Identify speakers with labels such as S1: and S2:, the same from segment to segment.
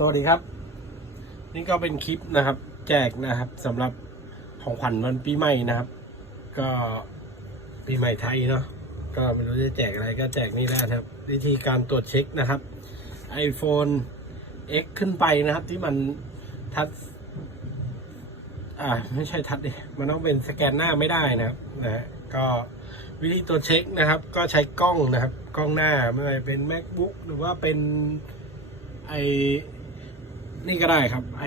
S1: สวัสดีครับ นี่ก็เป็นคลิปนะครับ แจกนะครับสำหรับของขวัญวันปีใหม่นะครับ ก็ปีใหม่ไทยเนาะก็ไม่รู้จะแจกอะไรก็แจกนี่แหละครับ วิธีการตรวจเช็คนะครับ iPhone X ขึ้นไปนะครับ ที่มันทัชอ่าไม่ใช่ทัชดิมันต้องเป็นสแกนหน้าไม่ได้นะครับนะก็วิธีตรวจเช็คนะครับ ก็ใช้กล้องนะครับ กล้องหน้าไม่ว่าเป็น macbook หรือว่าเป็นไอ นี่ก็ได้ครับ ไอ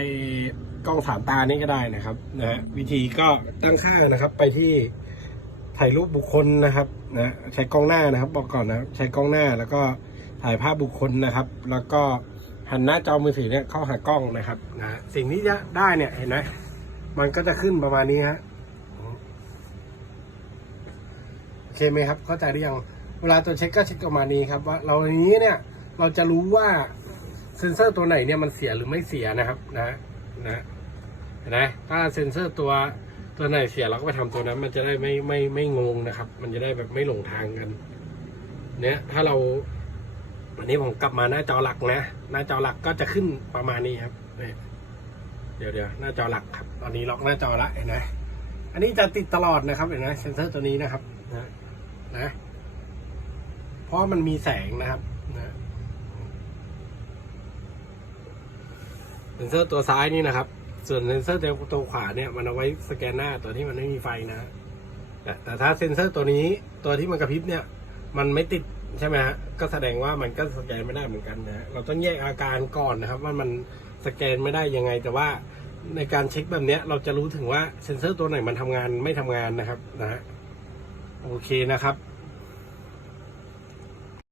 S1: กล้องสามตานี่ก็ได้นะครับนะฮะวิธีก็ตั้งค่านะครับ ไปที่ถ่ายรูปบุคคลนะครับนะใช้กล้องหน้านะครับ บอกก่อนนะใช้กล้องหน้าแล้วก็ถ่ายภาพบุคคลนะครับ แล้วก็หันหน้าจอมือถือเนี่ยเข้าหากล้องนะครับนะสิ่งที่จะได้เนี่ยเห็นไหมมันก็จะขึ้นประมาณนี้ฮะโอเคไหมครับเข้าใจหรือยังเวลาตัวเช็คก็เช็คประมาณนี้ครับ ว่าเราอย่างนี้เนี่ยเราจะรู้ว่า เซนเซอร์ตัวไหนเนี่ยมันเสียหรือไม่เสียนะครับนะนะเห็นไหมถ้าเซนเซอร์ตัวตัวไหนเสียเราก็ไปทำตัวนั้น มันจะได้ไม่ไม่ไม่งงนะครับ มันจะได้แบบไม่หลงทางกัน เนี่ยถ้าเราวันนี้ผมกลับมาหน้าจอหลักนะ หน้าจอหลักก็จะขึ้นประมาณนี้ครับเนี่ยเดี๋ยวเดี๋ยวหน้าจอหลักครับ ตอนนี้ล็อกหน้าจอละเห็นไหมอันนี้จะติดตลอดนะครับเห็นไหมเซนเซอร์ตัวนี้นะครับนะนะเพราะมันมีแสงนะครับนะ เซนเซอร์ตัวซ้ายนี่นะครับ ส่วนเซนเซอร์ตัวขวาเนี่ยมันเอาไว้สแกนหน้าตัวที่มันไม่มีไฟนะ แต่ถ้าเซนเซอร์ตัวนี้ตัวที่มันกระพริบเนี่ย มันไม่ติดใช่ไหมฮะ ก็แสดงว่ามันก็สแกนไม่ได้เหมือนกันนะ เราต้องแยกอาการก่อนนะครับ ว่ามันสแกนไม่ได้ยังไง แต่ว่าในการเช็คแบบเนี้ยเราจะรู้ถึงว่าเซนเซอร์ตัวไหนมันทำงานไม่ทำงานนะครับนะฮะโอเคนะครับ